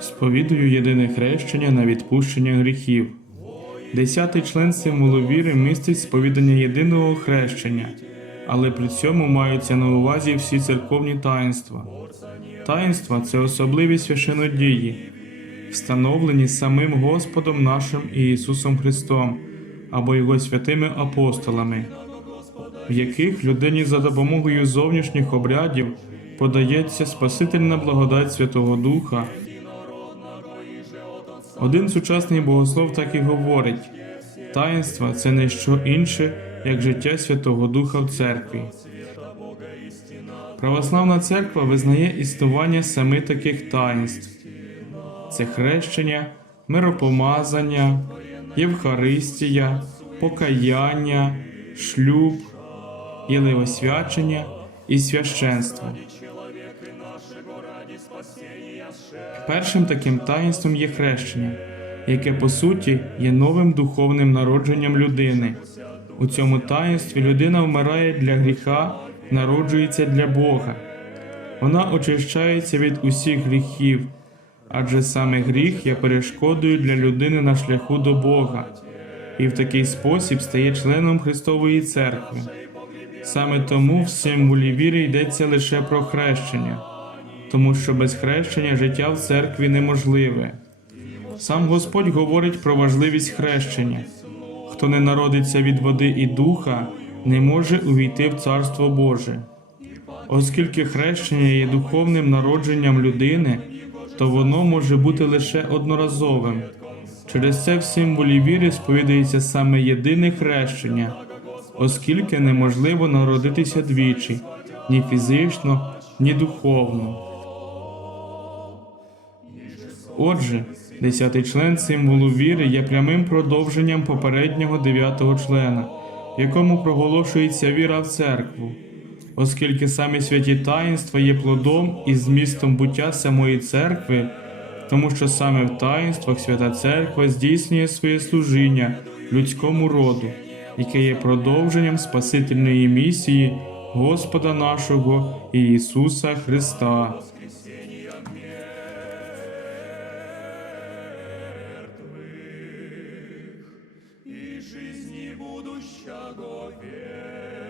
Сповідую єдине хрещення на відпущення гріхів. Десятий член символу віри містить сповідання єдиного хрещення, але при цьому маються на увазі всі церковні таїнства. Таїнства це особливі священодії, встановлені самим Господом нашим Ісусом Христом або Його святими апостолами, в яких людині за допомогою зовнішніх обрядів подається Спасительна благодать Святого Духа. Один сучасний богослов так і говорить: таїнства це не що інше, як життя Святого Духа в церкві. Православна церква визнає існування семи таких таїнств: це хрещення, миропомазання, Євхаристія, покаяння, шлюб, єлеосвячення і священство. Першим таким таїнством є хрещення, яке по суті є новим духовним народженням людини. У цьому таїнстві людина вмирає для гріха, народжується для Бога. Вона очищається від усіх гріхів, адже саме гріх є перешкодою для людини на шляху до Бога, і в такий спосіб стає членом Христової церкви. Саме тому в символі віри йдеться лише про хрещення, тому що без хрещення життя в церкві неможливе. Сам Господь говорить про важливість хрещення. Хто не народиться від води і духа, не може увійти в Царство Боже. Оскільки хрещення є духовним народженням людини, то воно може бути лише одноразовим. Через це в символі віри сповідується саме єдине хрещення, оскільки неможливо народитися двічі ні фізично, ні духовно. Отже, десятий член символу віри є прямим продовженням попереднього дев'ятого члена, якому проголошується віра в церкву, оскільки самі святі таїнства є плодом і змістом буття самої церкви, тому що саме в таїнствах свята церква здійснює своє служіння людському роду, яке є продовженням спасительної місії Господа нашого Ісуса Христа. Будущего век.